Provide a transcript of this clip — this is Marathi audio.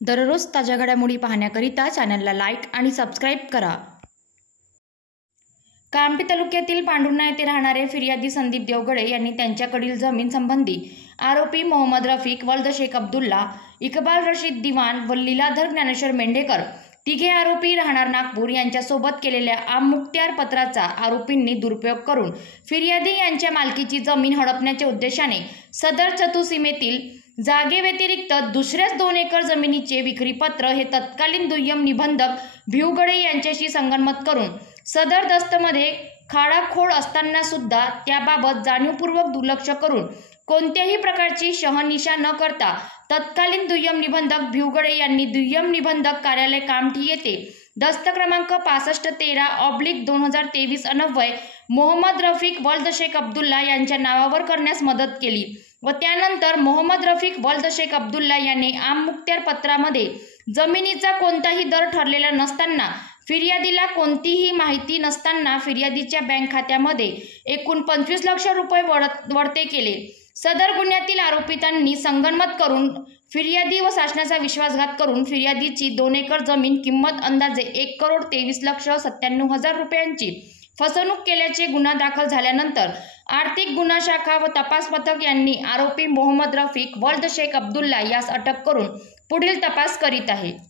दररोज ताज्या घडामोडी पाहण्याकरिता चॅनलला लाईक आणि सबस्क्राईब करा। कामठी तालुक्यातील पांढुर्णा येथे राहणारे फिर्यादी संदीप देवगडे यांनी त्यांच्याकडील जमीन संबंधी आरोपी मोहम्मद रफिक, वल्द शेख अब्दुल्ला, इकबाल रशीद दिवान व लीलाधर ज्ञानेश्वर मेंढेकर तिघे आरोपी राहणार नागपूर यांच्यासोबत केलेल्या आममुक्त्यार पत्राचा आरोपींनी दुरुपयोग करून फिर्यादी यांच्या मालकीची जमीन हडपण्याच्या उद्देशाने सदर चतुसीमेतील जागेव्यतिरिक्त दुसऱ्याच 2 एकर जमिनीचे विक्रीपत्र हे तत्कालीन दुय्यम निबंधक भिवगडे यांच्याशी संगनमत करून सदर दस्तमध्ये खाडाखोड असताना सुद्धा त्याबाबत जाणीवपूर्वक दुर्लक्ष करून कोणत्याही प्रकारची शहानिशा न करता तत्कालीन दुय्यम निबंधक भिवगडे यांनी दुय्यम निबंधक कार्यालय कामठी येथे दस्त क्रमांक 6513/2023 अन्वये मोहम्मद रफिक, वल्द शेख अब्दुल्ला यांच्या नावावर करण्यास मदत केली व त्यानंतर मोहम्मद रफिक, वल्द शेख अब्दुल्ला यांनी आममुक्त्यार पत्रामध्ये जमिनीचा कोणताही दर ठरलेला नसताना, फिर्यादीला कोणतीही माहिती नसताना फिर्यादीच्या बँक खात्यामध्ये एकूण 25 लाख रुपये वळते केले। सदर गुन्ह्यातील आरोपितांनी संगनमत करून फिर्यादी व शासनाचा विश्वासघात करून फिर्यादीची 2 एकर जमीन किंमत अंदाजे 1,23,97,000 रुपयांची फसवणूक केल्याचे गुन्हा दाखल झाल्यानंतर आर्थिक गुन्हा शाखा व तपास पथक यांनी आरोपी मोहम्मद रफिक, वल्द शेख अब्दुल्ला यास अटक करून पुढील तपास करीत आहे।